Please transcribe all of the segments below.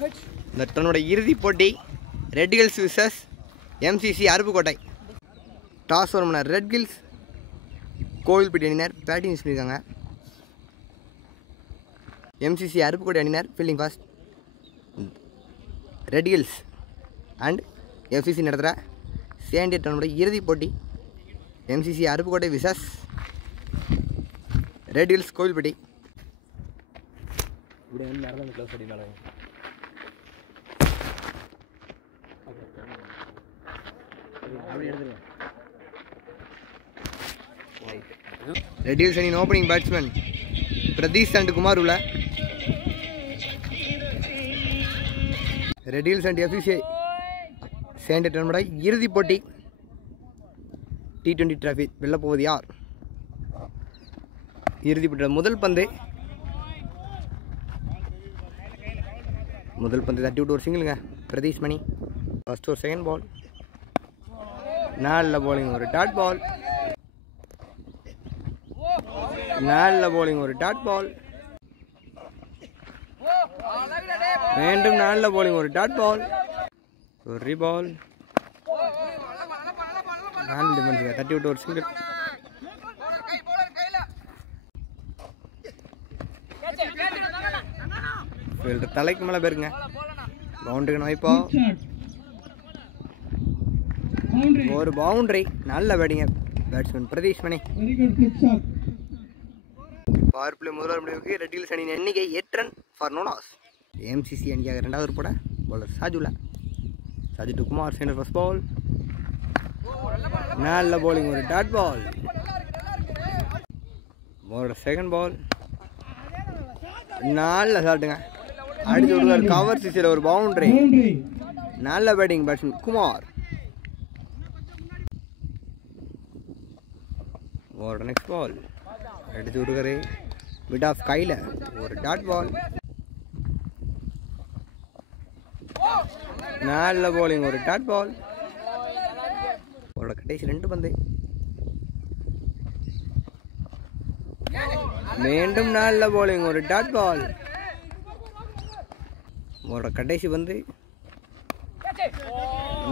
இந்த டன்னோட இறுதிப் போட்டி Red Hills versus MCC Aruppukottai. Toss ஒரு மணி ரெட் ஹில்ஸ் கோவில்பட்டி அணியினர் பேட்டிங் பண்ணியிருக்காங்க. எம்சிசி அருப்புக்கோட்டை அணியினர் fielding first. Red Hills and FCC நடத்துகிற சேண்டியர் டன்னோட இறுதிப் போட்டி MCC Aruppukottai versus Red hills Kovilpatti. இப்படி வந்து நடந்த க்ளோஸ் அடினால ரெட் ஹில்ஸ் அணியின் opening batsman Pratheesh and Kumar உள்ள. ரெட் ஹில்ஸ் அண்ட் எஃப்சிசி சேண்டியர் டன்னோட இறுதிப் போட்டி T20 டிராஃபி வெல்ல போவது யார்? இறுதிப் போட்டியோட முதல் பந்து தட்டி விட்டு ஒரு சிங்கிளுங்க பிரதீஷ் மணி. ஃபர்ஸ்ட் ஒரு செகண்ட் பால், நல்ல போலிங் ஒரு டாட் பால், நல்ல போலிங் ஒரு டாட் பால், மீண்டும் நல்ல போலிங் ஒரு டாட் பால், ஒரு ரீபால், நல்ல டிஃபென்ஸுங்க தட்டி விட்டு ஒரு சிங்கிள். ஃபீல்டர் தலைக்கு மேலே போயிருங்க. பவுண்டரிக்கு வாய்ப்பா, ஒரு பவுண்டரி. நல்ல பேட்டிங்க batsman Pratheesh Mani. Power play முதல்வர் முடிவுக்கு ரெட் ஹில்ஸ் அணியின் எண்ணிக்கை 8 run for no loss. MCC அணிக்காக இரண்டாவது போட bowler Sajula. Saju to Kumar center first ball, நல்ல போலிங் ஒரு டாட் பால், ஒரு செகண்ட் பால், நல்ல ஷாட்டுங்க அடிச்சு விடுவார் கவர் சிக்ஸில் ஒரு பவுண்டரி. நல்ல பேட்டிங் பேட்ஸ்மேன் குமார். ஒரு நெக்ஸ்ட் பால் அடிச்சு விடுவாரு மிட் ஆஃப் கையில் ஒரு டாட் பால், நல்ல போலிங் ஒரு டாட் பால், அவரோட கடைசி 2 பந்து, மீண்டும் நல்ல போலிங் ஒரு டாட் பால், அவரோட கடைசி பந்து,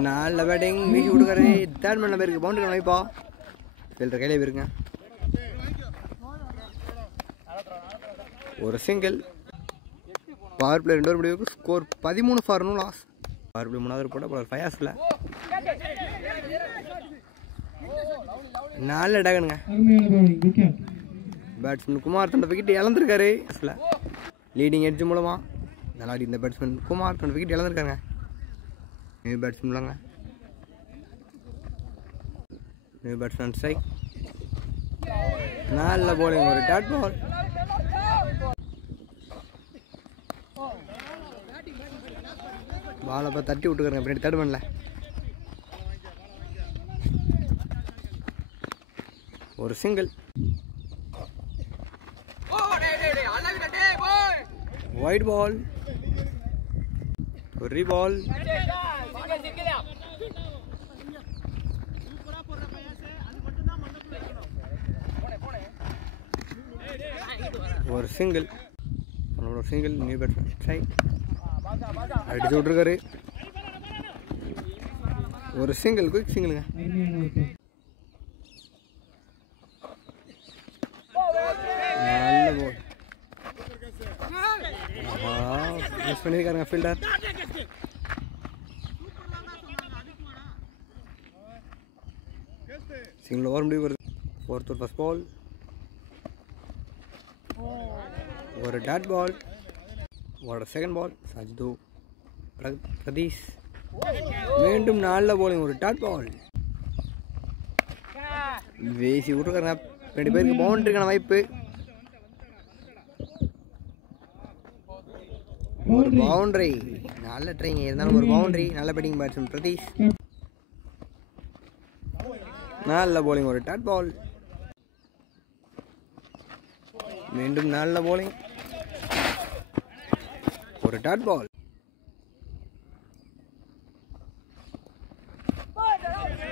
நல்ல பேட்டிங் வீசி விடுக்காரு. தேர்ட் மேன் பேருக்கு பவுண்டரி வாய்ப்பா, ஃபீல்டர் கையிலே போயிருங்க. ஒரு சிங்கிள். பவர் பிளே 2 முடிவுக்கு score 13 for no loss. Power play 3வது போட பவர் ஃபயாஸில் நல்ல டகனுங்க. பேட்ஸ்மேன் குமார் தன்னோட விக்கெட் இழந்திருக்காரு. லீடிங் எட்ஜ் மூலமாக நல்லாடி இந்த பேட்ஸ்மேன் குமார் தன்னோட விக்கெட் இழந்திருக்காங்க. நியூ பேட்ஸ்மேன்லாங்க, நியூ பேட்ஸ்மேன் ஸ்ட்ரைக், நல்ல போலிங் ஒரு டாட் பால், பாலை பார்த்து தட்டி விட்டுக்காருங்க பின்னாடி தேர்ட் மேனில். ஒரு சிங்கிள், ஒயிட் பால், ஒரு ரீபால், ஒரு சிங்கிள், ஒரு சிங்கிள். நியூ பேட்ஸ்மேன் ஸ்ட்ரைக் அடிச்சு விட்டுருக்காரு. ஒரு சிங்கிள், குயிக் சிங்கிளுங்க. நல்ல போல் மிஸ் பண்ணியிருக்காருங்க ஃபீல்டர். சிங்கிள் ஓவர் முடிவு வருது. 4th ஓவர் ஃபர்ஸ்ட் பால், ஒரு டாட் பால், ஒரு செகண்ட் பால், சஜ்து பிரதீஷ், மீண்டும் நல்ல போலிங் ஒரு டாட் பால், வீசி விட்டுருக்காருங்க. 2 பேருக்கு பவுண்டரிக்கான வாய்ப்பு, ஒரு பவுண்டரி. நல்ல ட்ரைங்க இருந்தாலும் ஒரு பவுண்டரி. நல்ல பேட்டிங் பேட்ஸ்மேன் பிரதீஷ், நல்ல போலிங் ஒரு டாட் பால், மீண்டும் நல்ல போலிங் ஒரு டாட் பால்,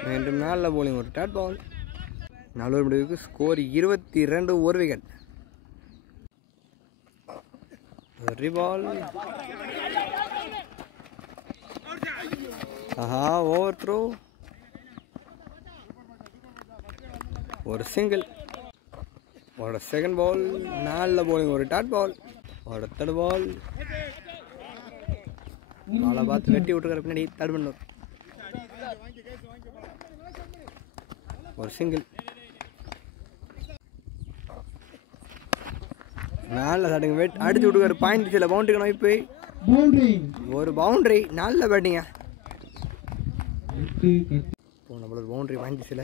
மீண்டும் நல்ல போலிங் ஒரு டாட் பால். 4 முடிவுக்கு ஸ்கோர் 22 ஒரு விக்கெட். ரீபால், ஆஹா ஓவர் த்ரோ. ஒரு சிங்கிள். ஒரு செகண்ட் பால். நல்ல bowling. ஒரு டாட் பால். ஒரு தேர்ட் பால். பாலை பார்த்து வெட்டி விட்டுருக்காரு பின்னாடி. தேர்ட் பண்ணூர். ஒரு சிங்கிள். நல்ல ஷாட்டுங்க. வெட் அடிச்சு விட்டுருக்காரு. பாயிண்ட் சில பவுண்டரி வாய்ப்பு. ஒரு பவுண்டரி. நல்ல பேட்டிங்க. நம்மளோட பவுண்டரி பாயிண்ட் சில.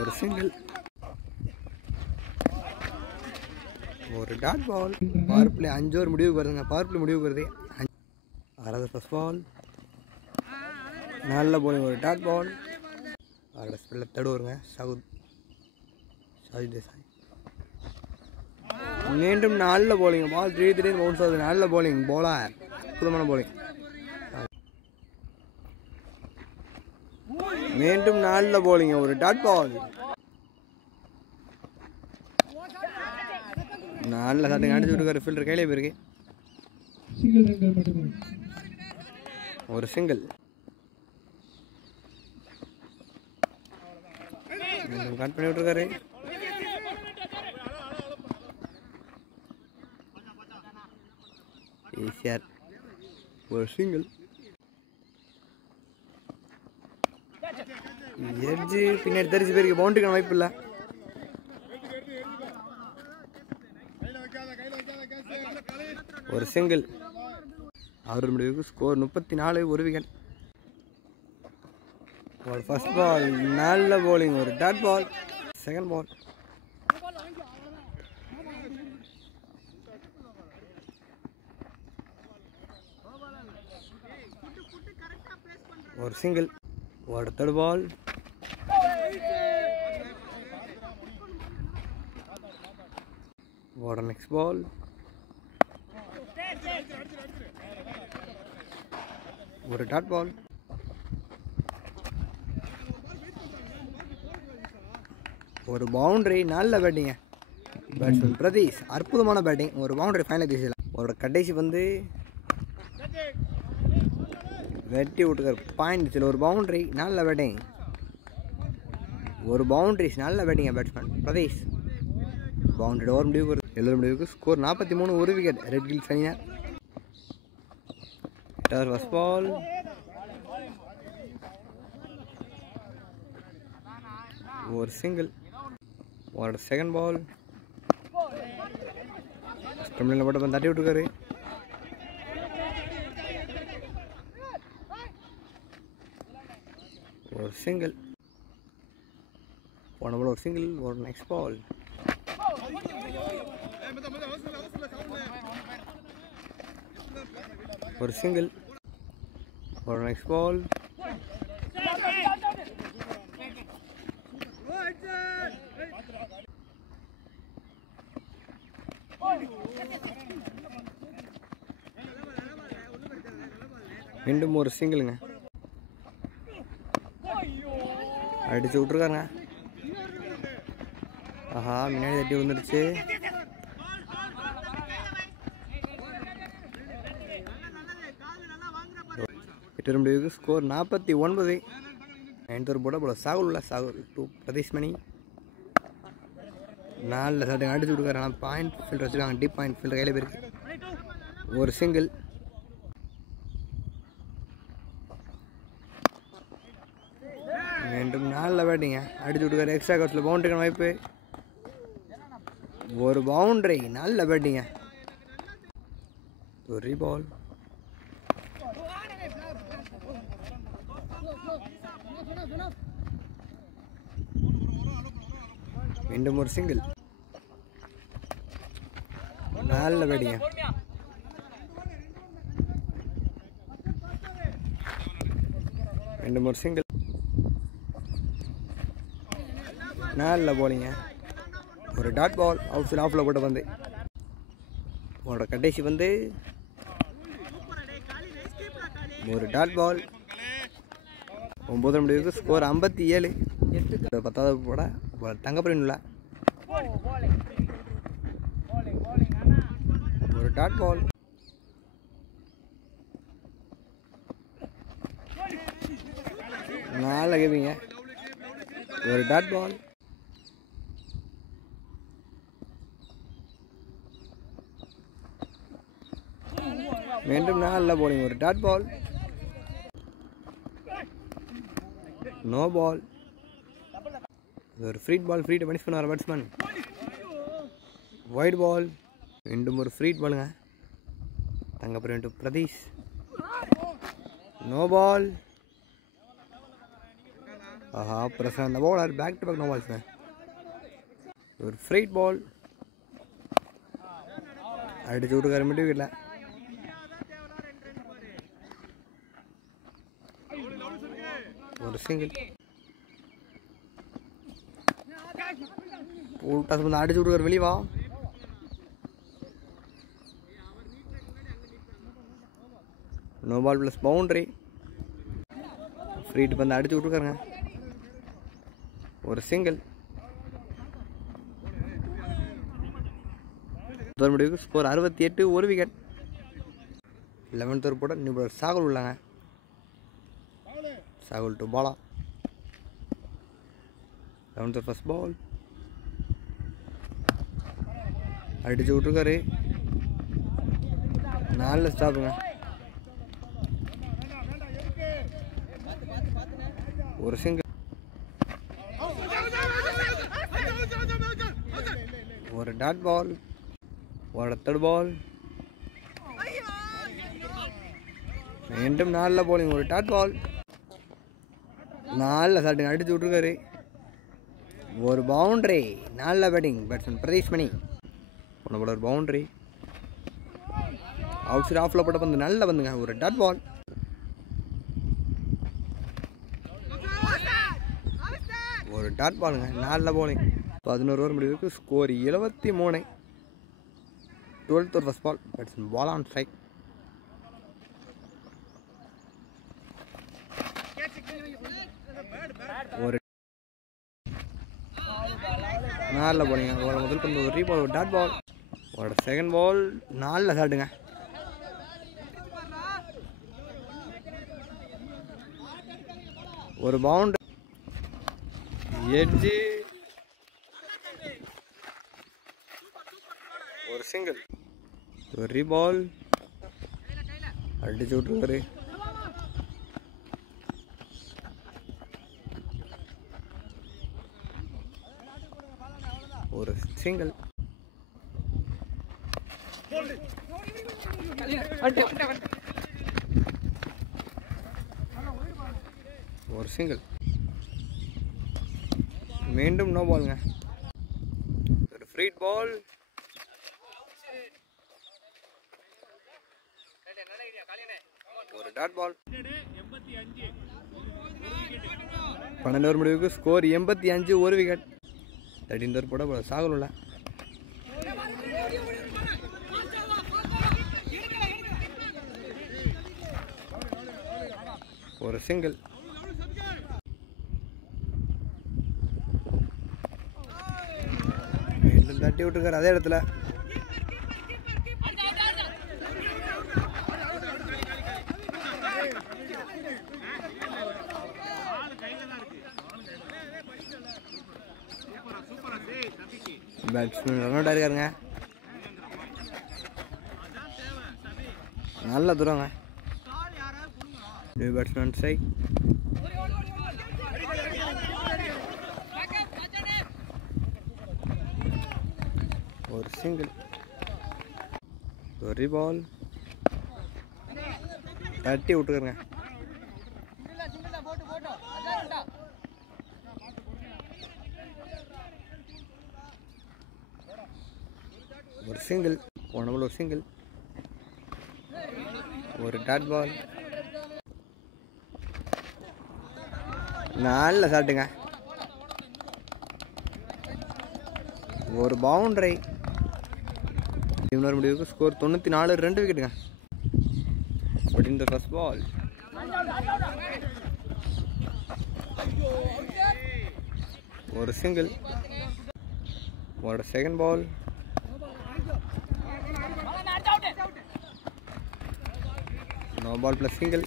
ஒரு சிங்கிள். ஒரு dot ball. Power play 5 over முடிவுக்கு வருதுங்க. பவர் பிளே முடிவுக்கு வருது. 6வது ஃபர்ஸ்ட் பால். நல்ல bowling. ஒரு டாட் பால். 6வது ஸ்பெல்ல தேர்ட் ஓவருங்க. ஷாஜி தேசாய். மீண்டும் நல்ல bowling. பால் திடீர்னு பவுன்ஸ் ஆகுது. நல்ல bowling. போலர் அற்புதமான bowling. மீண்டும் நல்ல bowling. ஒரு டாட் பால். நல்ல ஷாட்டுங்க. அடிச்சு விட்டுருக்காரு. ஃபீல்டர் கையிலே போயிருக்கு. ஒரு சிங்கிள். கட் பண்ணி விட்டுருக்காரு. ஈஸியார். ஒரு சிங்கிள். எட்ஜு பின்னாடி தெரிஞ்சு போயிருக்கு. பவுண்டரிக்கான வாய்ப்பு இல்லை. ஒரு சிங்கிள். அவர் முடிவுக்கு ஸ்கோர் 34. ஒரு விக்கெட். ஒரு ஃபர்ஸ்ட் பால். நல்ல bowling. ஒரு டாட் பால். Second ball. ஒரு சிங்கிள். ஒரு தேர்ட் பால். ஒரு நெக்ஸ்ட் பால். ஒரு டாட் பால். ஒரு பவுண்டரி. நல்ல பேட்டிங்க. பேட்ஸ்மேன் பிரதீஷ் அற்புதமான பேட்டிங். ஒரு பவுண்டரி ஃபைனல் பேசல. அவரோட கடைசி வந்து வெட்டி விட்டுக்கார். பாயிண்ட் சில. ஒரு பவுண்டரி. நல்ல பேட்டிங். ஒரு பவுண்டரிஸ். நல்ல பேட்டிங்க பேட்ஸ்மேன் பிரதீஷ். பவுண்டரி. ஓவர் முடிவுக்கு வருது. 7 முடிவுக்கு ஸ்கோர் 43. ஒரு விக்கெட். ரெட் கில்ஸ் அணியினர். First ball. ஒரு சிங்கிள். ஒரு செகண்ட் பால். ஸ்டம்பில் போட்டு தட்டி விட்டுருக்காரு. ஒரு சிங்கிள். போன பால் ஒரு சிங்கிள். ஒரு நெக்ஸ்ட் பால். ஒரு சிங்கிள். ஒரு நெக்ஸ்ட் பால். மீண்டும் ஒரு சிங்கிளுங்க. அடிச்சு விட்டுருக்காருங்க. ஆஹா முன்னாடி தட்டி வந்துருச்சு. முடிவுக்கு ஸ்கோர் 49. 9 போட போல சாகுல் டு பிரதீஷ் மணி. நல்ல ஷாட்டுங்க. அடிச்சு விட்டுருக்காரு. ஆனால் பாயிண்ட் ஃபீல்டர் வச்சுருக்காங்க. டீப் பாயிண்ட் ஃபீல்டர் கையில் போயிருக்கு. ஒரு சிங்கிள். மீண்டும் நல்ல பேட்டிங்க. அடிச்சு விட்டுருக்காரு. எக்ஸ்ட்ரா கவுட்ஸில் பவுண்டரிக்கான வாய்ப்பு. ஒரு பவுண்டரி. நல்ல பேட்டிங்க. ஒரு ரீபால். மீண்டும் ஒரு சிங்கிள். நல்ல பேட்டிங்க. மீண்டும் ஒரு சிங்கிள். நல்ல bowling. ஒரு டாட் பால். அவுட் ஆஃபில் போட்ட பந்து. உங்களோட கடைசி வந்து ஒரு டாட் பால். 9 முடிவுக்கு ஸ்கோர் 57. 10வது போட தங்கப்பரின் உள்ள டாட் பால். நல்லா கேப்பீங்க. ஒரு டாட் பால். மீண்டும் நல்ல போலிங். ஒரு டாட் பால். No ball. ஒரு ஃப்ரீட் பால். ஃப்ரீட் பனிஷ் பண்ணுவார் பேட்ஸ்மேன். Wide ball. மீண்டும் ஒரு ஃப்ரீட் பாலுங்க. தங்கப்புறம் டு பிரதீஷ். No ball. ஆஹா Prasanth bowler. Back to back no balls. ஒரு ஃப்ரீட் பால். அடிச்சு விட்டுக்காரு மிட் விக்கெட்ல. ஒரு சிங்கிள். அடிச்சு விட்டுக்காரு வெளிவா. No ball plus boundary. Free hit பந்து அடிச்சு விட்டுருக்காருங்க. ஒரு சிங்கிள். முடிவுக்கு ஸ்கோர் 68. ஒரு விக்கெட். 11th ஓவர் போட நியூ பாலர் சாகுல் உள்ளாங்க. சாகுல் டு பாலா. 11th ஓவர் ஃபர்ஸ்ட் பால். அடிச்சு விட்டுருக்காரு. 4 ஸ்டாப்புங்க. ஒரு சிங்கிள். ஒரு டாட் பால். ஒரு தேர்ட் பால். மீண்டும் 4 போலிங். ஒரு டாட் பால். 4 ஷாட்டுங்க. அடிச்சு விட்டுருக்காரு. ஒரு பவுண்டரி. 4 பேட்டிங். பேட்ஸ்மேன் பிரதீஷ் மணி. ஒன்று போல ஒரு பவுண்டரி. அவுட் சைட் ஆஃப்ல போட்ட பந்து. நல்ல பந்துங்க. ஒரு டாட் பால். ஒரு டாட் பாலுங்க. 4 போலிங். 11 ஓவர் முடிவுக்கு score 73. 12th over first ball. Batsman ball on strike. ஒரு 4 போலிங்க. ஒரு முதல் பந்து. ஒரு ரீபால். ஒரு டாட் பால். ஒரு செகண்ட் பால். 4 ஷாட்டுங்க. ஒரு பவுண்டரி. எட்ஜி. ஒரு சிங்கிள். ஒரு ரீபால். அடிச்சு விட்டுருவாரு. ஒரு சிங்கிள். ஒரு சிங்கிள். மீண்டும் நோ பாலுங்க. ஒரு ஃப்ரீட் பால். ஒரு டாட் பால். 12 ஓவர் முடிவுக்கு ஸ்கோர் 85. ஒரு விக்கெட். 13th ஓவர் போட சாகுல் உள்ள. ஒரு சிங்கிள். மீண்டும் தட்டி விட்டுருக்காரு அதே இடத்துல. பேட்ஸ்மேன் ரன் அவுட் ஆயிருக்காருங்க. நல்ல தூரங்க. New batsman strike. ஒரு சிங்கிள். ஒரு பால். தட்டி விட்டுருங்க. ஒரு சிங்கிள். போன பால் ஒரு சிங்கிள். ஒரு டாட் பால். நல்ல ஷாட்டுங்க. ஒரு பவுண்டரி. இன்னொரு முடிவுக்கு ஸ்கோர் 94. 2 விக்கெட்டுங்க. First ball. ஒரு சிங்கிள். ஒரு second ball. No ball plus single.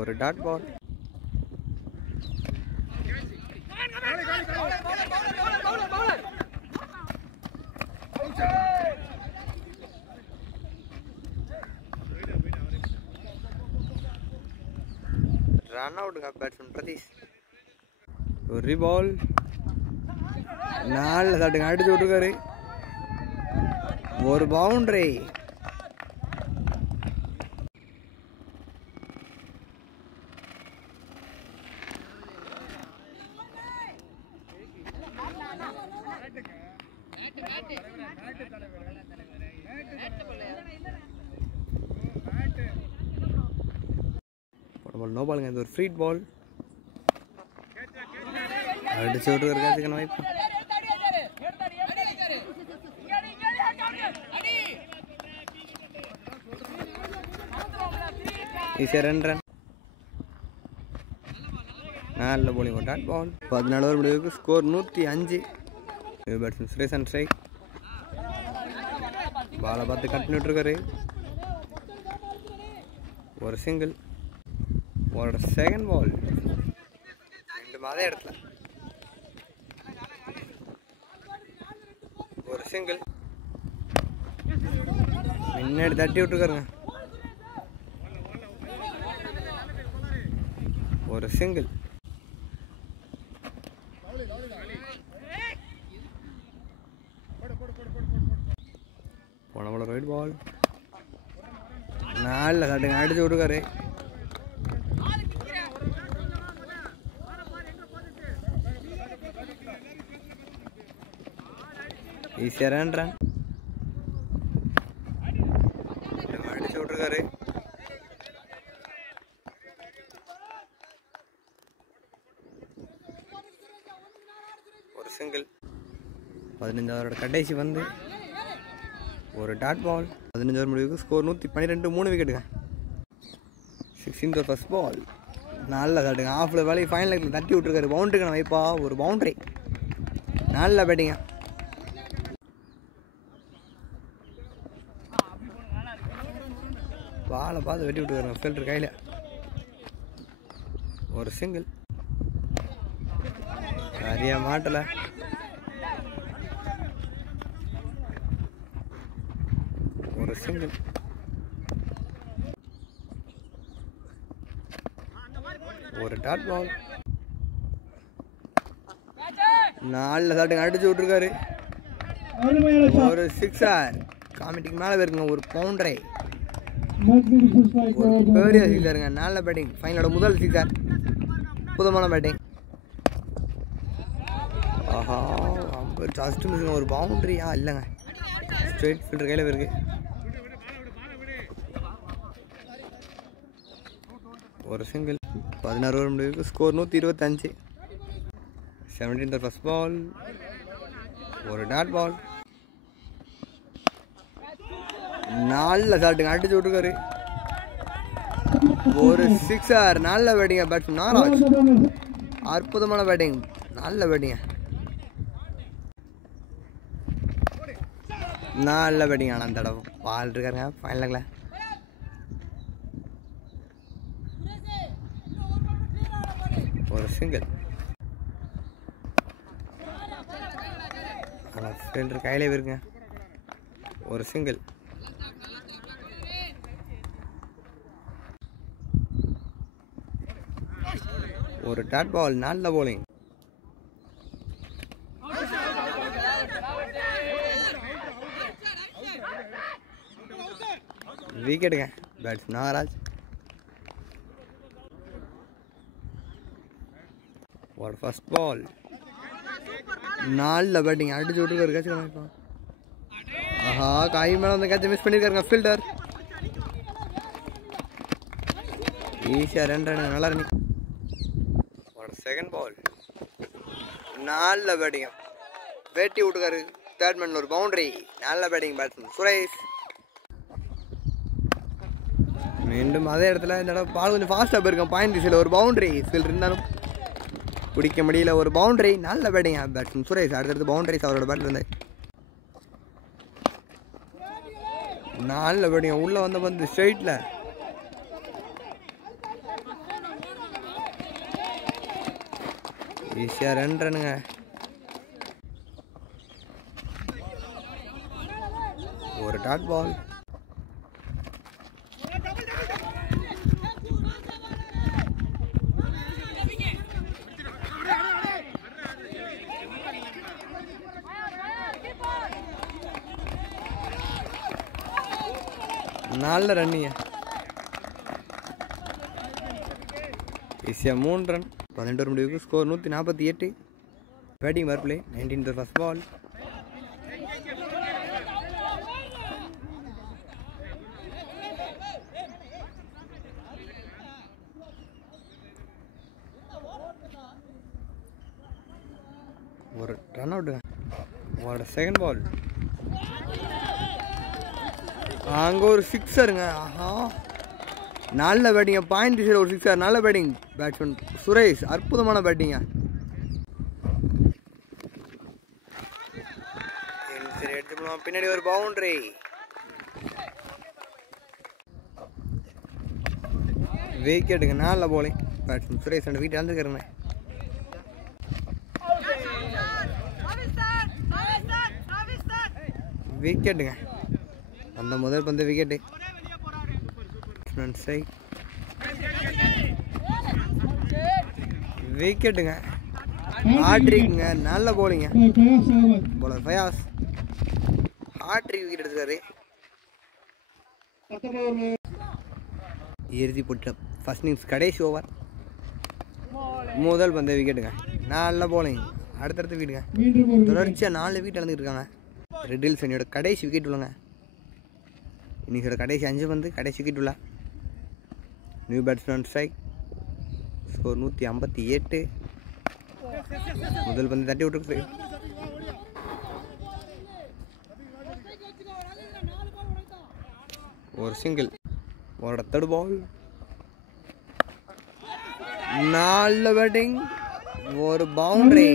ஒரு டாட் பால். ரன் அவுட்டுங்க பேட்ஸ்மேன் பிரதீஷ். ஒரு பால். 4 ஷாட்டுங்க அடிச்சு விட்டுருக்காரு. ஒரு பவுண்டரி. நோ பாலுங்க. இது ஒரு ஃப்ரீ பால். அடிச்சு விட்டுருக்காரு வாய்ப்பு. ஈஸியாக 2 ரன். நல்ல போலிங். ஒரு டாட் பால். 14 ஓவர் முடிவுக்கு score 105. Batsman Suresh and strike. பாலை பார்த்து கட் பண்ணிட்டுருக்காரு. ஒரு சிங்கிள். ஒரு செகண்ட் பால். மீண்டும் அதே இடத்துல ஒரு சிங்கிள். முன்னாடி தட்டி விட்டுருக்காருங்க. ஒரு சிங்கிள். போன பால் ரைட் பால். 4 ஷாட்டுங்க அடிச்சு விட்டுருக்காரு. ஈஸியாக 2 ரன் அடிச்சு விட்டுருக்காரு. ஒரு சிங்கிள். 15 ஓவரோட கடைசி வந்து ஒரு டாட் பால். 15 ஓவர் முடிவுக்கு ஸ்கோர் 112. 3 விக்கெட்டுங்க. 16th first ball. நல்ல ஷாட்டுங்க. ஆஃபில் வேலையை ஃபைனல் லெக்கில் தட்டி விட்டுருக்காரு. பவுண்டரிக்கான வைப்பா. ஒரு பவுண்டரி. நல்ல பேட்டிங்க. பாலை பார்த்து வெட்டி விட்டுருக்காருங்க ஃபில்டர் கையில். ஒரு சிங்கிள். சரியா மாட்டலை. ஒரு சிங்கிள். ஒரு டாட் பால். 4 ஷாட்டுங்க அடிச்சு விட்டுருக்காரு. ஒரு 6 காமெடிக்கு மேலே இருக்குங்க. ஒரு பவுண்டரி. ஒரு பெரிய சிக்ஸருங்க. நல்ல பேட்டிங். ஃபைனலோட முதல் 6. அற்புதமான பேட்டிங். ஆஹா ஜஸ்ட் மிஸ்ங்க. ஒரு பவுண்டரியா இல்லைங்க. ஸ்ட்ரெயிட் ஃபீல்டர் கையில் இருக்கு. ஒரு சிங்கிள். 16 ஓவர் முடிவுக்கு ஸ்கோர் 125. 17th first ball. ஒரு டாட் பால். 4 ஷாட்டுங்க அடிச்சு விட்டுருக்காரு. ஒரு 6. நல்ல பேட்டிங்க பேட்ஸ்மேன் நாராஜ். அற்புதமான பேட்டிங். நல்ல பேட்டிங்க. நல்ல பேட்டிங். ஆனால் அந்த தடவை பால் இருக்காருங்க ஃபைனலில். ஒரு சிங்கிள். ஆனால் ஃபீல்டர் கையிலே இருக்குங்க. ஒரு சிங்கிள். ஒரு டாட் பால். நல்ல போலிங். விக்கெட்டுங்க பேட்ஸ் நாகராஜ். ஒரு ஃபர்ஸ்ட் பால். 4 பேட்டிங் அடிச்சு விட்டுருக்காரு. கேட்ச். ஆஹா கை மேலே வந்து கேட்ச மிஸ் பண்ணியிருக்காருங்க ஃபீல்டர். ஈஸியாக 2 ரன். நல்லா ரன்னிங். ஒரு செகண்ட் பால். 4 பேட்டிங்க வெட்டி விட்டுக்காரு. பேட்மேன். ஒரு பவுண்டரி. நல்ல பேட்டிங் பேட்ஸ்மேன் சுரேஷ். மீண்டும் அதே இடத்துல இந்த இடம் பால் கொஞ்சம் ஃபாஸ்ட்டாக போயிருக்கேன். பாயிண்ட் திசையில் ஒரு பவுண்டரி ஃபீல்டர் இருந்தாலும் பிடிக்க முடியல. ஒரு பவுண்டரி. நல்ல பேட்டிங்க பேட்ஸ்மேன் சுரேஷ். அடுத்தடுத்து பவுண்டரிஸ் அவரோட பேட்டில் இருந்து. நல்ல பேட்டிங்க. உள்ளே வந்த வந்து ஸ்ட்ரெயிட்டில் ஈஸியாக 2 ரன்னுங்க. ஒரு டாட் பால். நல்ல ரன்னிங்க. ஈஸியாக 3 ரன். 12 முடிவுக்கு score 148. Batting power play 19th first ball. ஒரு ரன் அவுட்டுங்க. ஒரு செகண்ட் பால். அங்கே ஒரு சிக்ஸருங்க. ஆஹா, நல்ல பேட்டிங்க. பாயிண்ட் திசையில் ஒரு சிக்ஸர். நல்ல பேட்டிங் பேட்ஸ்மேன் சுரேஷ். அற்புதமான பேட்டிங்க. பின்னாடி ஒரு பவுண்டரி. விக்கெட்டுங்க. நல்ல போலிங் பேட்ஸ்மேன் சுரேஷ். 2 விக்கெட் இழந்துருக்காருங்க. விக்கெட்டுங்க. அந்த முதல் பந்து விக்கெட்டு. விக்கெட்டுங்க. ஹாட்ரிக்குங்க. நல்ல போலிங்க. போலர் ஃபயாஸ் ஹாட்ரிக் விக்கெட் எடுத்துக்காரு. இறுதி போட்ட ஃபர்ஸ்ட் இன்னிங்ஸ் கடைசி ஓவர். முதல் பந்து விக்கெட்டுங்க. நல்ல போலிங். அடுத்தடுத்து விக்கெட்டுங்க. தொடர்ச்சியாக 4 விக்கெட் இழந்துட்டு இருக்காங்க. ரெட் ஹில்ஸ் அணியோட கடைசி விக்கெட் உள்ளங்க. இன்னைக்கோட கடைசி 5 பந்து கடைசி விக்கெட் உள்ள. New batsman strike. ஸ்கோர் 158. முதல் பந்து தட்டி விட்டுருக்கு. ஒரு சிங்கிள். ஒரு தேர்ட் பால். நல்ல பேட்டிங். ஒரு பவுண்டரி.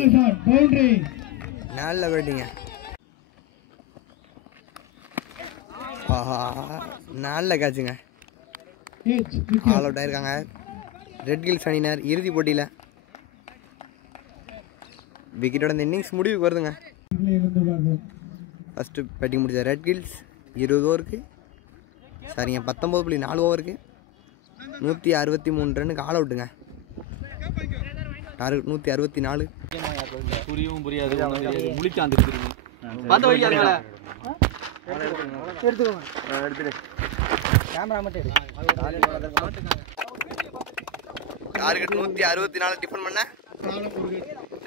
நல்ல பேட்டிங்க. ஆஹா, நல்ல கேட்சுங்க. ஆல் அவுட் ஆயிருக்காங்க ரெட் ஹில்ஸ் அணியினர் இறுதி போட்டியில். விக்கெட்டோட இந்த இன்னிங்ஸ் முடிவுக்கு வருதுங்க. ஃபஸ்ட்டு பேட்டிங் முடிச்ச ரெட் ஹில்ஸ் 20 ஓவருக்கு சரிங்க 19.4 ஓவருக்கு 163 ரன்னுக்கு ஆல் அவுட்டுங்க. டார்கெட் 164. புரியவும் புரியாது. முழிச்சாந்து டார்கெட் 164 டிஃபன் பண்ண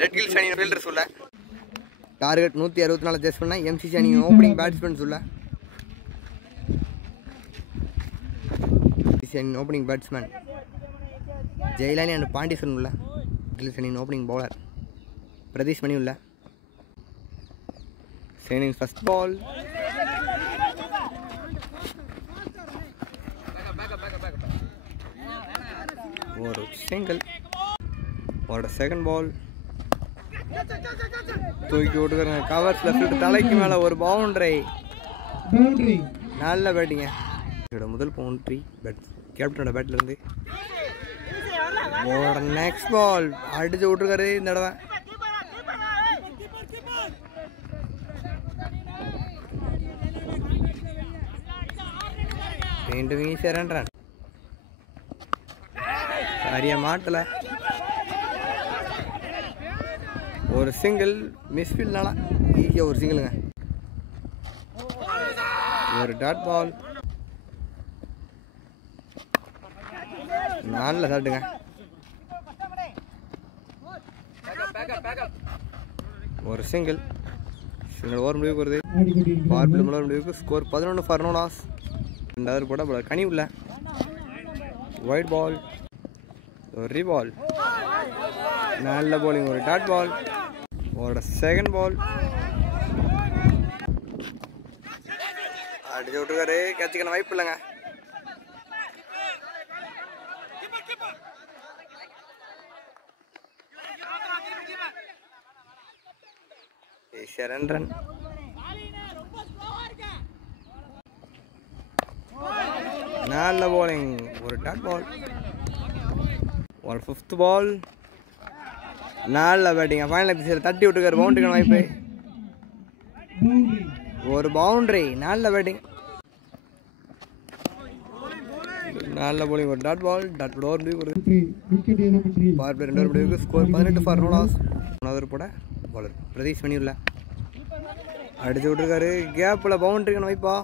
ரெட் ஹில்ஸ் அணியின் ஃபீல்டர் சொல்ல. டார்கெட் 164 ஜஸ்ட் பண்ண எம்சிசி அணியின் ஓப்பனிங் பேட்ஸ்மேன் சொல்ல. Opening batsman Jeyalani and Pandian உள்ள. ஹில்ஸ் அணியின் ஓப்பனிங் பவுலர் பிரதீஷ் மணி உள்ள. Second first ball. ஒரு சிங்கிள். ஒரு செகண்ட் பால். தூக்கி விட்டுக்கிறேங்க. கவர்ஸ் லெஃப்ட் தலைக்கு மேலே ஒரு பவுண்டரி. நல்ல பேட்டிங்க. முதல் பவுண்டரி கேப்டனோட பேட்ல இருந்து. ஒரு நெக்ஸ்ட் பால் அடிச்சு விட்டுருக்காரு இந்த தடவை. மீண்டும் ஈஸியாக 2 ரன். சரியா மாட்டல. ஒரு சிங்கிள். மிஸ்ஃபீல்ட்னால ஈஸியாக ஒரு சிங்கிளுங்க. ஒரு டாட் பால். நல்ல ஷாட்டுங்க. ஒரு சிங்கிள். சிங்கிள் ஓவர் முடிவுக்கு வருது. பவர் பிளே முடிவுக்கு ஸ்கோர் 11 ஃபார் நோ லாஸ். 2வது போட கனி உள்ள. White ball. ஒரு ரீபால். நல்ல போலிங். ஒரு டாட் பால். ஒரு செகண்ட் பால். அடிச்சு விட்டுருக்காரு. கேட்சுக்கான வாய்ப்பு இல்லைங்க. ஈஸியாக 2 ரன். நல்ல bowling, ஒரு டாட் பால். ஒரு 5th பால். நல்ல பேட்டிங். ஃபைனல் பிச்சர் தட்டி விட்டுக்காரு. பவுண்டரிக்கான வாய்ப்பு. ஒரு பவுண்டரி. நல்ல பேட்டிங். நல்ல bowling, ஒரு டாட் பால். டாட் ஓவர் முடிவு ஒரு பவர் பிளே 2 ஓவர் முடிவுக்கு ஸ்கோர் 18 ஃபார் நோ லாஸ். 1 போட பவுலர் பிரதீஷ் மணியூர்ல அடிச்சு விட்டுருக்காரு. கேப்பில் பவுண்டரிக்கான வாய்ப்பா.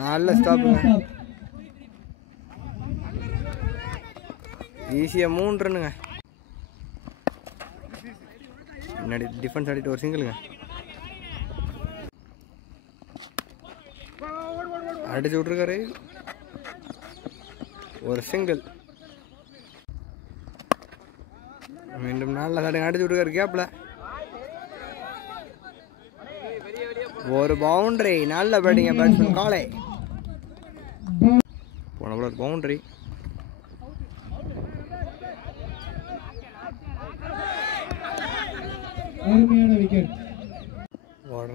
நல்ல ஸ்டாப்புங்க. ஈஸியாக 3 ரன்னுங்க. முன்னாடி டிஃபென்ஸ் ஆடிட்டு ஒரு சிங்கிளுங்க. அடிச்சு விட்ருக்காரு. ஒரு சிங்கிள். மீண்டும் நல்ல தாடுங்க. அடிச்சு விட்ருக்காரு கேப்பில். ஒரு பவுண்டரி. நல்ல பேட்டிங்க பேட்ஸ்மேன் காலை. போன போல பவுண்டரி.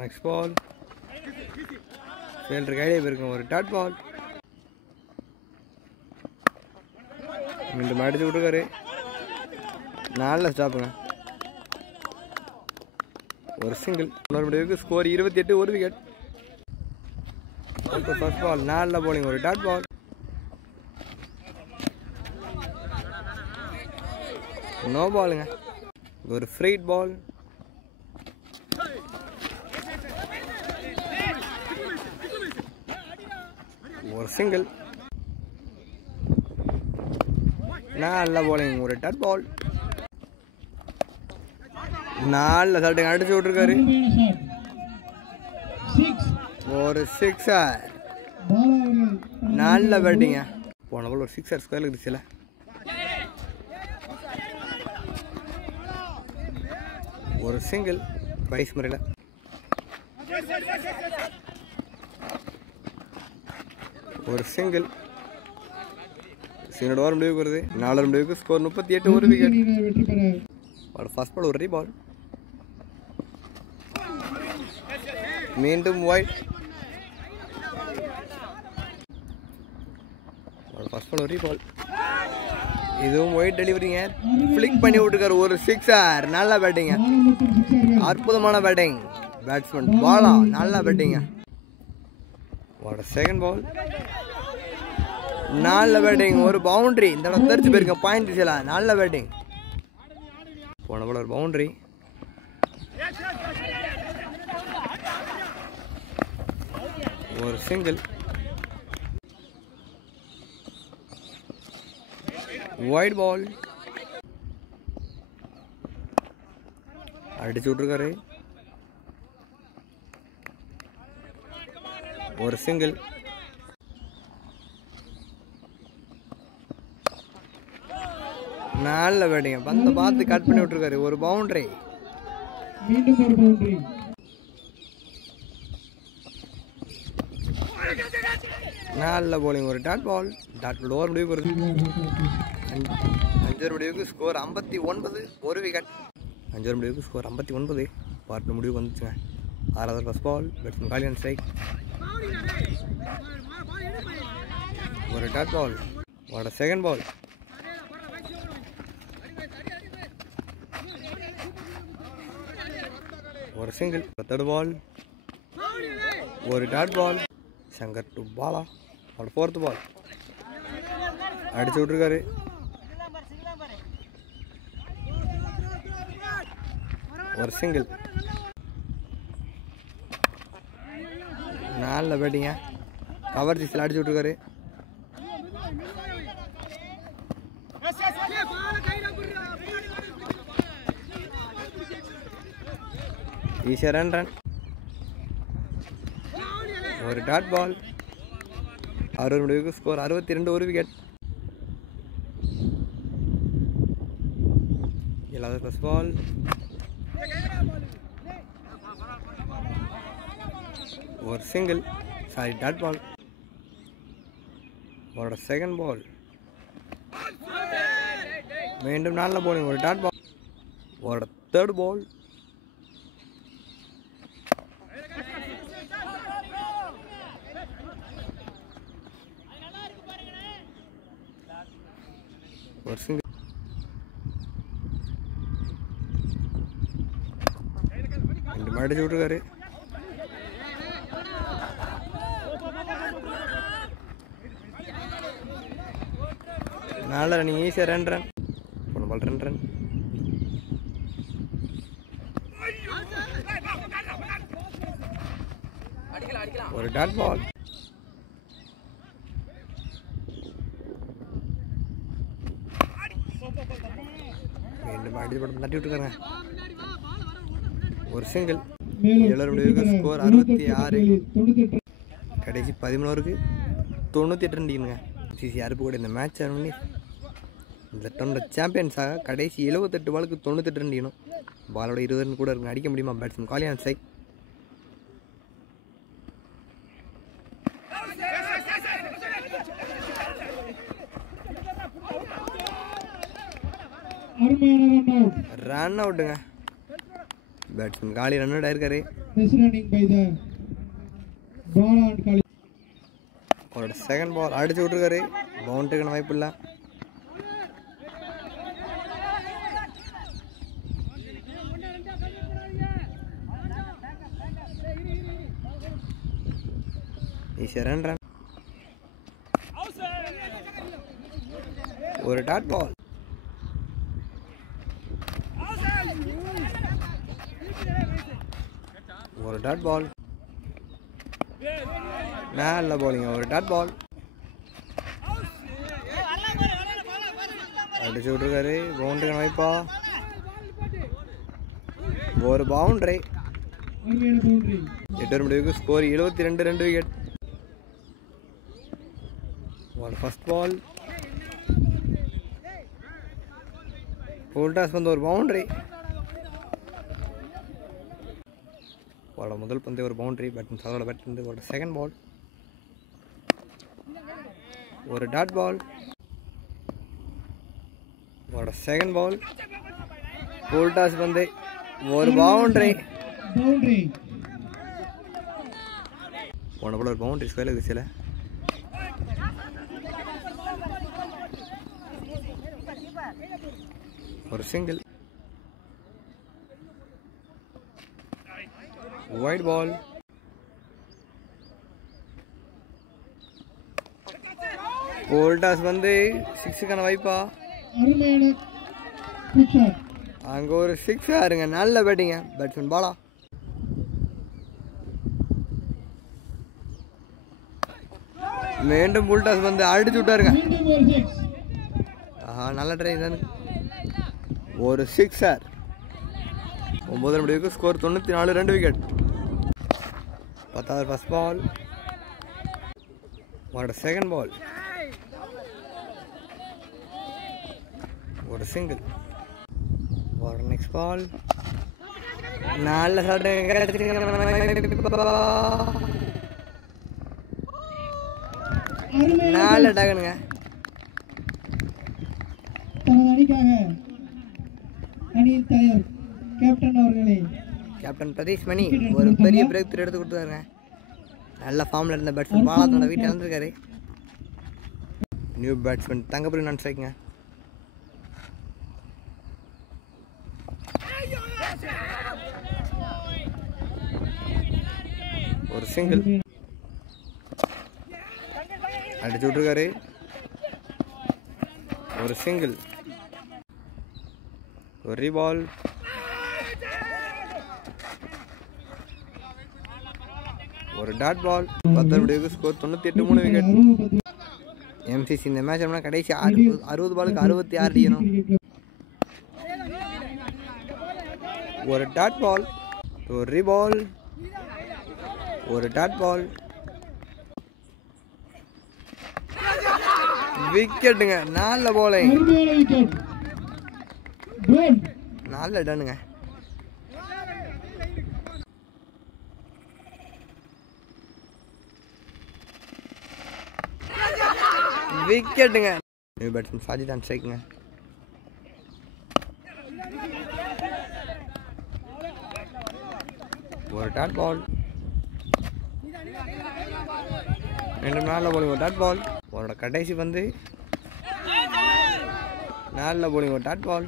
Next ball. ஃபீல்டருக்கு ஐடியா போயிருக்கும். ஒரு டாட் பால். மீண்டும் அடிச்சு விட்டுருக்காரு. நல்ல ஸ்டாப்புங்க. ஒரு சிங்கிள். முடிவுக்கு ஸ்கோர் 28. ஒரு விக்கெட். First ball. நல்ல bowling, ஒரு டாட் பால். நோ பாலுங்க. ஒரு ஃப்ரீட் பால். ஒரு சிங்கிள். நல்ல bowling, ஒரு டாட் பால். நல்ல சட்டுங்க. அடிச்சு விட்டுருக்காரு. ஒரு 6. நல்ல பேட்டிங்க. போன போல ஒரு 6 ஸ்கொயர் இருந்துச்சுல. ஒரு சிங்கிள். பிரைஸ் முறையில் ஒரு சிங்கிள். சீனோட ஓவர் முடிவுக்கு வருது. 4 ரன் முடிவுக்கு ஸ்கோர் 38. ஒரு விக்கெட். ஃபர்ஸ்ட் பால் ஒரு ரீபால். மீண்டும் ஒயிட். ஃபர்ஸ்ட் பால் ஒரு ரீபால். இதுவும் ஒயிட் டெலிவரிங்க. ஃபிளிக் பண்ணி விட்டுருக்காரு. ஒரு 6. நல்ல பேட்டிங்க. அற்புதமான பேட்டிங். பேட்ஸ்மேன் பாலா. நல்ல பேட்டிங்க. Second ball. நல்ல பேட்டிங். ஒரு பவுண்டரி. இந்த தடவை தெரிச்சு போயிருக்க. பாயிண்ட் திசையில நல்ல பேட்டிங். போன போல ஒரு பவுண்டரி. ஒரு சிங்கிள். ஒயிட் பால். அடிச்சு விட்டுருக்காரு. ஒரு சிங்கிள். நல்ல பேட்டிங்க. பந்த பார்த்து கட் பண்ணி விட்டுருக்காரு. ஒரு பவுண்டரி. மீண்டும் ஒரு பவுண்டரி. நல்ல bowling, ஒரு dot ball. Dot ball over முடிவுக்கு வருது. 5 முடிவுக்கு ஸ்கோர் 59. ஒரு விக்கெட். 5 முடிவுக்கு ஸ்கோர் 59. பார்ட் முடிவுக்கு வந்துச்சுங்க. 6வது ஃபர்ஸ்ட் பால். பேட்ஸ்மேன் காலி ஆன் ஸ்ட்ரைக். ஒரு டாட் பால். Second ball. ஒரு சிங்கிள். Third ball. ஒரு டாட் பால். சங்கர் டு பாலா. 4th ball. அடிச்சு விட்டுருக்காரு. ஒரு சிங்கிள். நல்ல பேட்டிங்க. கவர் சீஸில் அடிச்சு விட்டுருக்காரு. ஈஸியாக 2 ரன். ஒரு டாட் பால். 60 முடிவுக்கு ஸ்கோர் 62. ஒரு விக்கெட். 7வது ஃபர்ஸ்ட் பால். ஒரு single. Sorry, dot ball. Second ball. மீண்டும் நல்ல bowling. ஒரு டாட் பால். ஒரு தேர்ட் பால். ஒரு சிங்கிள். ரெண்டு அடிச்சு விட்டுருக்காரு. நல்ல ரன்னிங், ஈஸியாக 2 ரன். போன பால் 2 ரன். ஒரு டாட் பால். மீண்டும் அடிச்சு போட்டு தட்டி விட்டுருக்காங்க. ஒரு சிங்கிள். 7 முடிவுக்கு ஸ்கோர் 66. கடைசி 13 ஓவருக்கு 98 ரன் அடிக்கணுங்க. சிசி அறுப்பு கூட இந்த மேட்ச் ஆனோடனே இந்த டோர்னோட சாம்பியன்ஸாக கடைசி 78 பாலுக்கு 98 ரன் அடிக்கணும். பாலோட 20 ரன் கூட இருக்கு. அடிக்க முடியுமா பேட்ஸ்மேன் காலியான் சைக்? ரன் அவுட்டுங்க. பேட்ஸ்மேன் காலி ரன் அவுட் ஆயிருக்காரு. அவரோட செகண்ட் பால் அடிச்சு விட்டுருக்காரு. பவுண்டரிக்கான வாய்ப்பு இல்லை. ஈஸியாக 2 ரன். ஒரு டாட் பால். ஒரு டாட் பால். நல்ல பவுலிங். ஒரு டாட் பால் அடிச்சு விட்டுருக்காரு. பவுண்டரிக்கான வாய்ப்பா. ஒரு பவுண்டரி. 8 முடிவுக்கு ஸ்கோர் 72. 2 விக்கெட். ஒரு ஃபர்ஸ்ட் பால். ஃபுல் டாஸ் வந்து ஒரு பவுண்டரி. முதல் பந்து ஒரு பவுண்டரி. பேட்ஸ்மேன் சதோட பேட் வந்து ஒரு செகண்ட் பால். ஒரு டாட் பால். ஒரு செகண்ட் பால். ஃபுல் டாஸ் வந்து ஒரு பவுண்டரி. போன பால் ஒரு பவுண்டரி ஸ்கொயர் வச்சுல. ஒரு single. Wide ball. Full toss வந்து 6க்கான வாய்ப்பா. அங்க ஒரு 6 ஆருங்க. நல்ல பேட்டிங்க பேட்ஸ்மேன் பாலா. மீண்டும் ஃபுல் டாஸ் வந்து அடிச்சு விட்டாருங்க. நல்ல ட்ரை தானே. ஒரு 6 9 முடிவுக்கு ஸ்கோர் 94. 2 விக்கெட். 10வது ஃபர்ஸ்ட் பால். ஒரு செகண்ட் பால். ஒரு சிங்கிள். ஒரு நெக்ஸ்ட் பால். நல்ல ஷாட். நல்ல டகனுங்க. கேப்டன் பிரதீஷ் மணி ஒரு பெரிய பிரேக் த்ரூ எடுத்து கொடுத்தாருங்க. நல்ல ஃபார்ம்ல இருந்த பேட்ஸ்மேன் பாலா தன்னோட வீட்டில் இழந்திருக்காரு. நியூ பேட்ஸ்மேன் தங்கப்பள்ளி நான் ஸ்ட்ரைக்குங்க. ஒரு சிங்கிள் அடிச்சு விட்டுருக்காரு. ஒரு சிங்கிள். ஒரு பால். ஒரு டாட் பால். 10 முடிவுக்கு ஸ்கோர் 98. 3 விக்கெட். எம்சிசி இந்த மேட்ச் கடைசி 60 பாலுக்கு 66 அடிக்கணும். ஒரு டாட் பால். ஒரு பால். ஒரு டாட் பால். விக்கெட்டுங்க. நல்ல bowling. நல்ல டன்னுங்க. விக்கெட்டுங்க. நியூ பேட்ஸ்மேன் சாஜித் ஆன் ஸ்ட்ரைக்குங்க. ஒரு டாட் பால். மீண்டும் 4 bowling ஒரு டாட் பால். அவரோட கடைசி வந்து 4 bowling ஒரு டாட் பால்.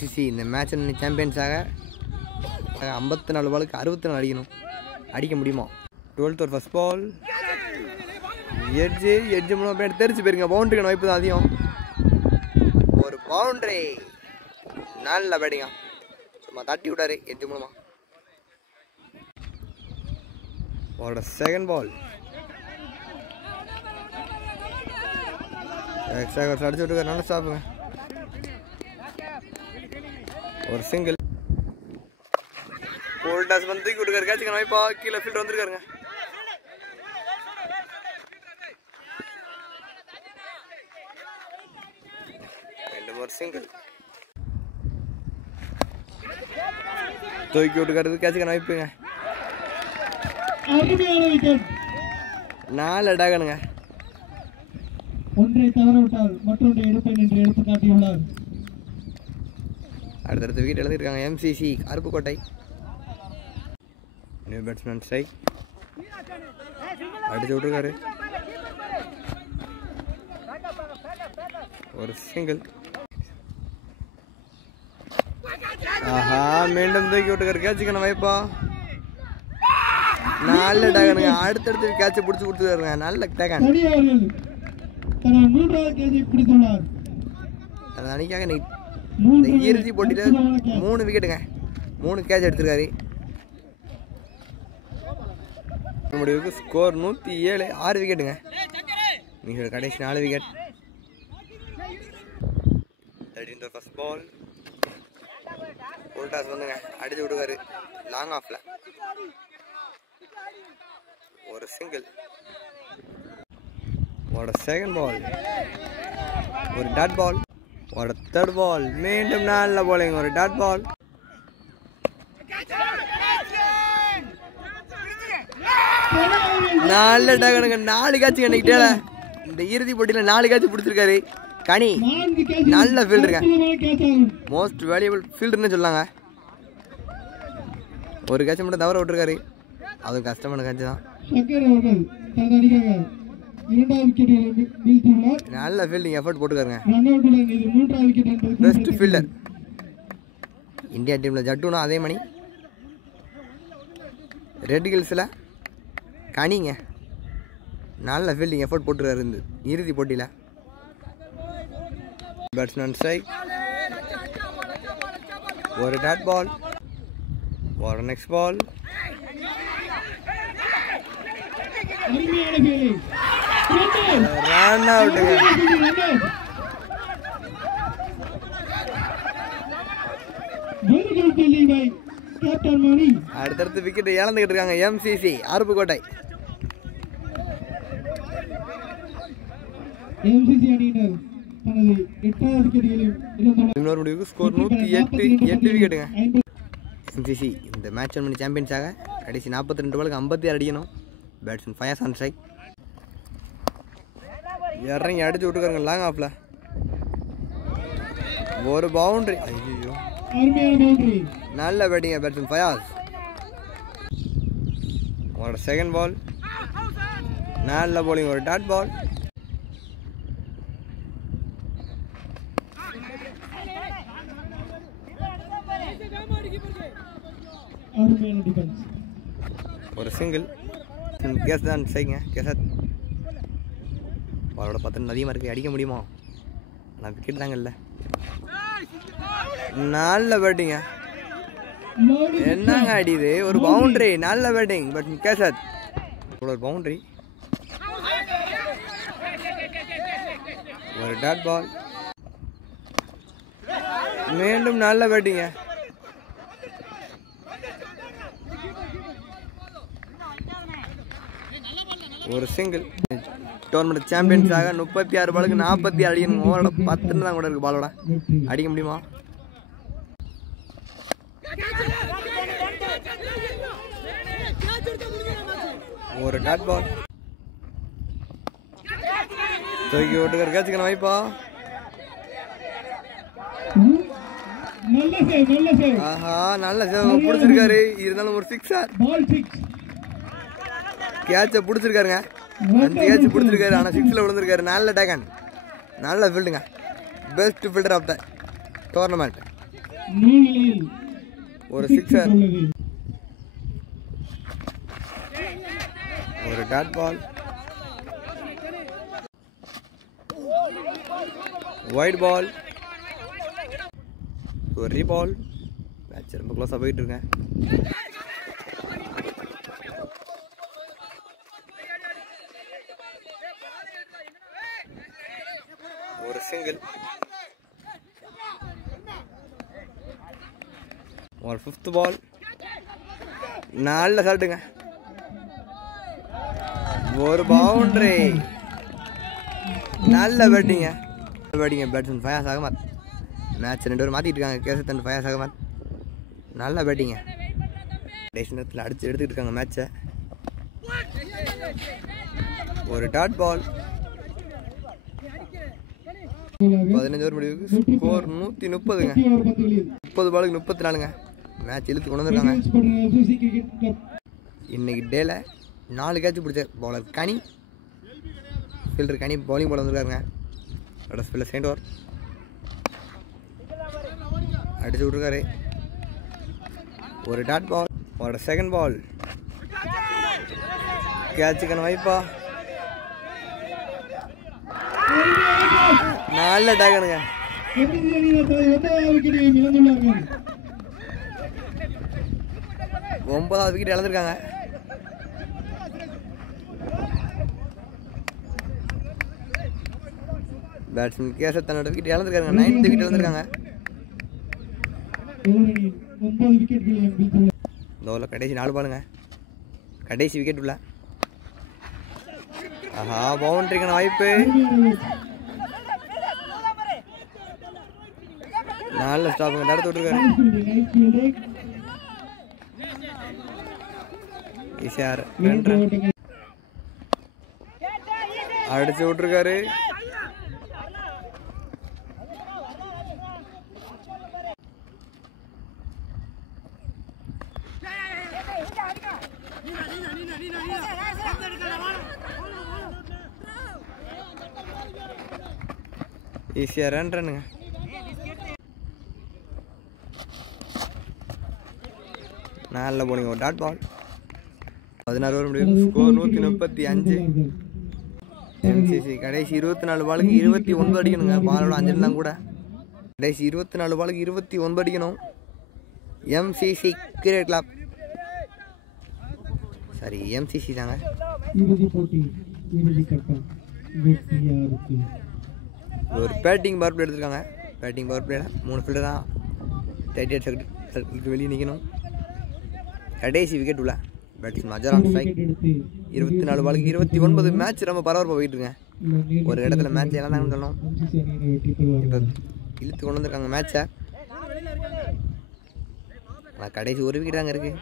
சிசி இந்த மேட்ச் சாம்பியன்ஸாக 54 பாலுக்கு 64 அடிக்கணும். அடிக்க முடியுமா? 12th ஒரு ஃபர்ஸ்ட் பால். எட்ஜ் மூலம் அப்படியே தெரிச்சு போயிருங்க. பவுண்டரிக்கான வாய்ப்பு தான் அதிகம். ஒரு பவுண்டரி. நல்ல பேட்டிங்க. சும்மா தட்டி விட்டாரு எட்ஜ் மூலமா. அவரோட செகண்ட் பால். அடிச்சு விட்டுருக்காரு. நல்ல ஸ்டாப்புங்க. ஒரு சிங்கிள். போல்டாஸ் வந்து தூக்கி விட்டுருக்காரு. கேட்சுக்கான வாய்ப்பா. கீழே ஃபீல்டர் வந்துருக்காருங்க. ஒரு சிங்கிள். தூக்கி விட்டுக்கிறது. கேட்சுக்கான வாய்ப்புங்க. 4 அடாகனுங்க. ஒன்றை தவறவிட்டால் மற்றொன்றை எடுப்பேன் என்று எடுத்து காட்டியுள்ளார். அடுத்தடுத்து விக்கெட் எழுதிருக்காங்க. MCC Aruppukottai. New batsman strike. அடிச்சு விட்டுருக்காரு. ஒரு சிங்கிள். ஆஹா, மீண்டும் தூக்கி விட்டுருக்காரு. கேட்சுக்கான வாய்ப்பா. 4 டேகனுங்க. அடுத்தடுத்து கேட்சை பிடிச்சி கொடுத்துருக்காருங்க. நல்ல டேகன். அன்னைக்காக இந்த இறுதி போட்டியில் 3 விக்கெட்டுங்க. 3 கேட்ச் எடுத்திருக்காரு. முடிவுக்கு ஸ்கோர் 107. 6 விக்கெட்டுங்க. நீங்க கடைசி 4 விக்கெட். First ball. போல்டாஸ் வந்துங்க அடிச்சு விட்டுருக்காரு. லாங் ஆஃப்ல ஒரு சிங்கிள். ஒரு செகண்ட் பால். ஒரு டாட் பால். ஒரு தேர்ட் பால். மீண்டும் 4 bowling ஒரு டாட் பால். நல்ல டகனுங்க. 4 கேட்ச் கண்டிக்கிட்டே இந்த இறுதி போட்டியில் 4 கேட்ச் பிடிச்சிருக்காரு. கனி நல்ல ஃபீல்டருங்க. மோஸ்ட் வேல்யூபிள் ஃபீல்டர்னு சொல்லாங்க. ஒரு கேட்ச் மட்டும் தவற விட்டுருக்காரு. அதுவும் கஷ்டமான கேட்ச் தான். நல்ல ஃபீல்டிங் எஃபர்ட் போட்டுக்காருங்க. பெஸ்ட் ஃபீல்டர் இந்தியா டீமில். ஜட்டுனா அதே மணி. ரெட் ஹில்ஸில் கனிங்க நல்ல ஃபீல்டிங் எஃபர்ட் போட்டுருக்காரு இந்த இறுதி போட்டியில். Batsman strike. ஒரு டாட் பால். ஒரு நெக்ஸ்ட் பால். ரன் அவுட்டுங்க. அடுத்தடுத்து விக்கெட் இழந்துகிட்டு இருக்காங்க எம்சிசி அருப்புக்கோட்டை. இன்னொரு முடிவுக்கு ஸ்கோர் 108 விக்கெட்டுங்க. எம்சிசி இந்த மேட்ச் பண்ணி சாம்பியன்ஸாக கடைசி 42 பாலுக்கு 56 அடிக்கணும். Batsman Fayaz on strike. இறங்கி அடிச்சு விட்டுக்காருங்க லாங் ஆஃப்ல. ஒரு பவுண்டரி. ஐயோ, நல்ல பேட்டிங்க பேட்ஸ்மேன் ஃபயாஸ். ஒரு செகண்ட் பால். நல்ல பவுலிங் ஒரு டாட் பால். ஒரு சிங்கிள். கேஸ் தான் செய்யுங்க. கேசத் அவரோட 10 அதிகமாக இருக்குது. அடிக்க முடியுமா? ஆனால் விக்கெட் தாங்க இல்லை. நல்ல பேட்டிங்க. என்னங்க அடிது? ஒரு பவுண்டரி. நல்ல பேட்டிங் பட் கேசத். ஒரு பவுண்டரி. ஒரு டாட் பால். மீண்டும் நல்ல பேட்டிங்க. ஒரு சிங்கிள். டோர்னமெண்ட் சாம்பியன்ஸாக 36 பாலுக்கு 46 அடிக்கணும். ஓவரோட 10 தான் கூட இருக்கு. பாலோட அடிக்க முடியுமா? ஒரு டாட் பால். தூக்கி விட்டுக்கிற கேட்சுக்கான வாய்ப்பா. நல்ல சேவ் நல்ல சேவ். ஆஹா நல்ல சேவ் பிடிச்சிருக்காரு. இருந்தாலும் ஒரு சிக்ஸர். பால் 6. கேட்சை பிடிச்சிருக்காருங்க. 5 கேட்ச் பிடிச்சிருக்காரு. ஆனால் 6ல் விழுந்திருக்காரு. நல்ல டேக்கன். நல்ல ஃபீல்டுங்க. Best fielder of the tournament. ஒரு சிக்ஸர். ஒரு டாட் பால். Wide ball. ஒரு ரீபால். மேட்ச் ரொம்ப க்ளோஸாக போயிட்டு இருக்கேன். ஒரு சிங்கிள். ஒரு 5th பால். நல்ல சாட்டுங்க. ஒரு பவுண்டரி. நல்ல பேட்டிங்க. பேட்ஸ்மேன் ஃபயாஸ் அகமத். மேட்ச் 2 பேரும் மாற்றிட்டு இருக்காங்க. கேசத்தன் ஃபயாஸ் அகமத். நல்ல பேட்டிங்க. கடைசி நேரத்தில் அடிச்சு எடுத்துக்கிட்டு இருக்காங்க மேட்சை. ஒரு டாட் பால். 15 ஓவர் முடிவுக்கு ஸ்கோர் 130ங்க. 30 பாலுக்கு 34ங்க. மேட்ச் இழுத்து கொண்டு வந்திருக்காங்க. இன்னைக்கு டேல 4 கேட்ச் பிடிச்ச பவுலர் கனி. ஃபீல்டர் கனி பவுலிங் போல வந்துருக்காருங்க. அதோட ஸ்பீல்ல செகண்ட் ஓவர் அடிச்சு விட்ருக்காரு. ஒரு டாட் பால். அவரோட செகண்ட் பால். கேட்சுக்கான வாய்ப்பா. நல்ல டேக்கனுங்க. 9வது விக்கெட் இழந்திருக்காங்க. பேட்ஸ்மேன் கேசத்தனோட விக்கெட் இழந்திருக்காங்க. 9th விக்கெட் இழந்திருக்காங்க. இந்த ஓவரில் கடைசி 4 பாலுங்க. கடைசி விக்கெட் உள்ள. ஆஹா பவுண்டரிக்கான வாய்ப்பு. நல்ல ஸ்டாப்புங்க. தடுத்து விட்டுருக்காரு. ஈஸியார் அடிச்சு விட்டுருக்காரு. ஈஸியா ரன்னுங்க. நல்ல போலிங்க. ஒரு டாட் பால். 16 ஓவர் முடியும். ஸ்கோர் 135. எம்சிசி கடைசி 24 பாலுக்கு 29 அடிக்கணுங்க. பாலோட 5 தான் கூட. கடைசி 24 பாலுக்கு 29 அடிக்கணும். MCC cricket club. சரி எம்சிசி தாங்க. ஒரு பேட்டிங் பவர் பிளே எடுத்துருக்காங்க. பேட்டிங் பவர் பிளேல 3 ஃபீல்டர் தான் 38 சர்க்கிளுக்கு வெளியே நிற்கணும். கடைசி விக்கெட் உள்ள பேட்ஸ்மேன் அஜரான் ஸ்ட்ரைக். 24 பாலுக்கு 29. மேட்ச் ரொம்ப பரபரப்பாக போயிட்டு இருங்க. ஒரு இடத்துல மேட்ச் எல்லாம் தான் சொல்லணும். இப்போ இழுத்து கொண்டு வந்திருக்காங்க மேட்சை. ஆனால் கடைசி ஒரு விக்கெட் தாங்க இருக்கு.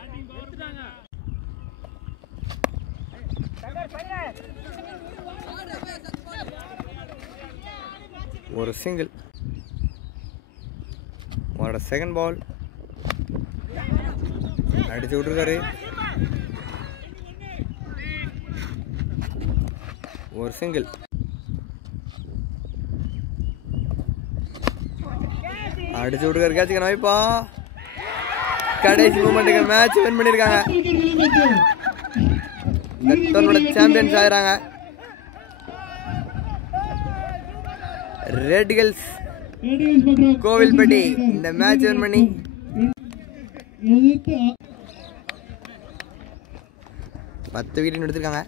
ஒரு சிங்கிள். அவரோட செகண்ட் பால். அடிச்சு விட்டுருக்காரு. ஒரு சிங்கிள். அடிச்சு விட்டுருக்காரு. கேட்சுக்கான வாய்ப்பா. கடைசி மூமெண்ட்டுக்கு மேட்ச் வின் பண்ணியிருக்காங்க. இந்த டோர்னமெண்ட் சாம்பியன்ஸ் ஆகிறாங்க. ரெட் கேர்ள்ஸ் கோவில்பட்டி இந்த மேட்ச் வின் பண்ணி 10 விக்கெட் எடுத்திருக்காங்க.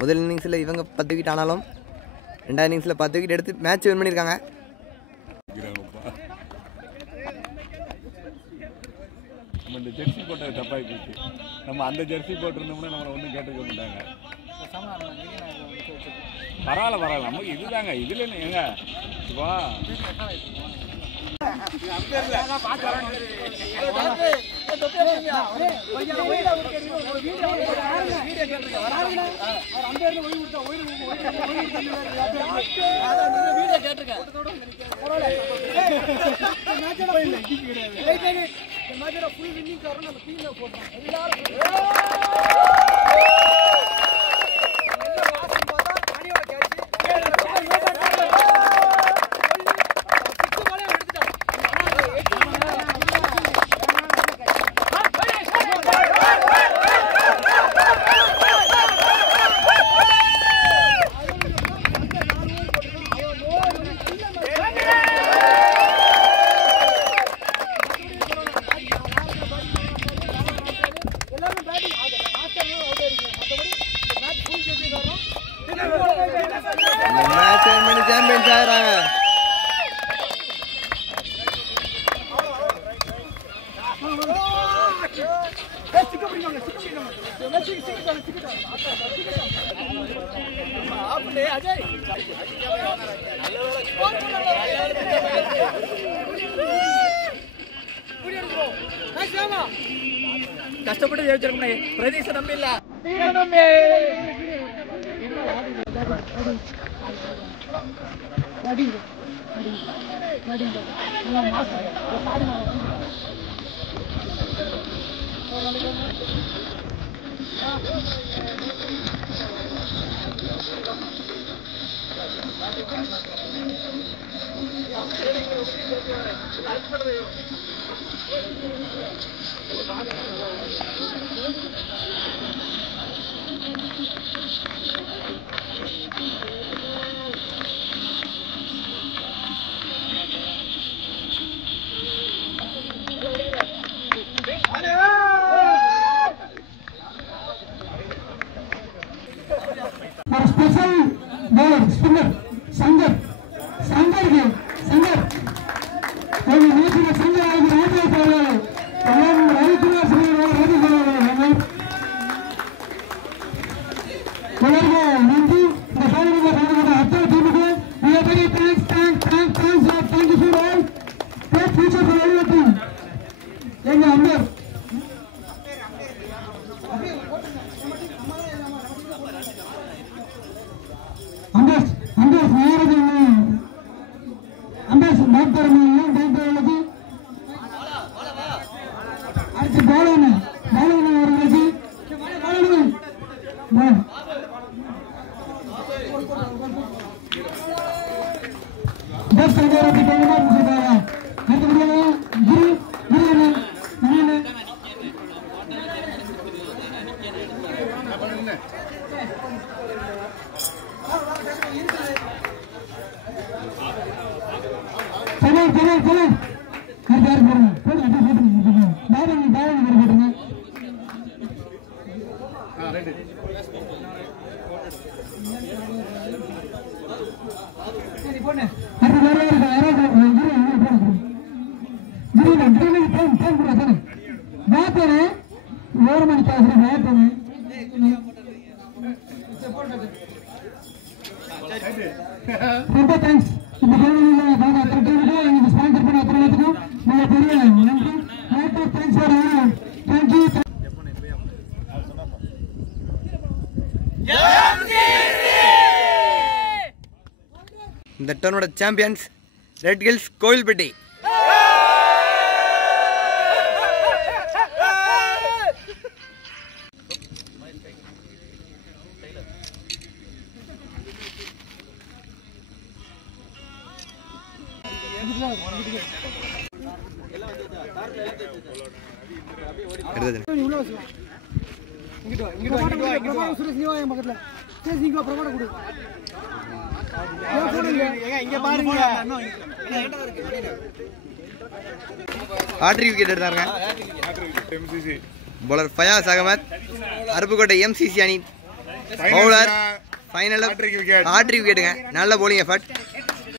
முதல் இன்னிங்ஸில் இவங்க 10 விக்கெட் ஆனாலும் 2வது இன்னிங்ஸில் 10 விக்கெட் எடுத்து மேட்ச் வின் பண்ணியிருக்காங்க. இந்த ஜெர்சி போட்டது தப்பாகி போச்சு. நம்ம அந்த ஜெர்சி போட்டிருந்தோம்னா நம்மளை ஒன்றும் கேட்டுக்க மாட்டாங்க. பரவாயில்ல நமக்கு இதுதாங்க. இதில் எங்க இப்போ சாம்பியன்ஸ் ஆகிறாங்க. கஷ்டப்பட்டு ஜெயிச்சிருக்கோம். பிரதீஷ நம்பி இல்ல ஒரு ஸ்பெஷல் பவுலர் ஸ்பின்னர் சங்கர் ஒரு நேற்று சங்கர் ஆகிய ஆட்டத்தை போகிறார்கள். எல்லாம் ரவிக்குமார் சொல்லுவார்கள், ரவி சொல்லுவார்கள். எல்லாருக்கும் நன்றி. இந்த பவுலருக்கு கலந்துகொண்ட அத்தனை டீமுக்கு மிகப்பெரிய thanks you for all. Great future for every team. எங்க அம்பர் ரொம்ப தேங்க்ஸ். இந்த கேள்வியில் ஸ்பான்சர் பண்ண அத்தனைக்கும் மிகப்பெரிய நன்றி. Thanks for thank you. இந்த டோர்னோட champions red hills Kovilpatti. Hattrick wicket எடுத்தாங்க. பவுலர் ஃபயாஸ் அகமத், அருப்புக்கோட்டை எம்சிசி அணி பவுலர். ஃபைனல் ஆட்ரி விக்கெட்டுங்க. நல்ல bowling எஃபர்ட்.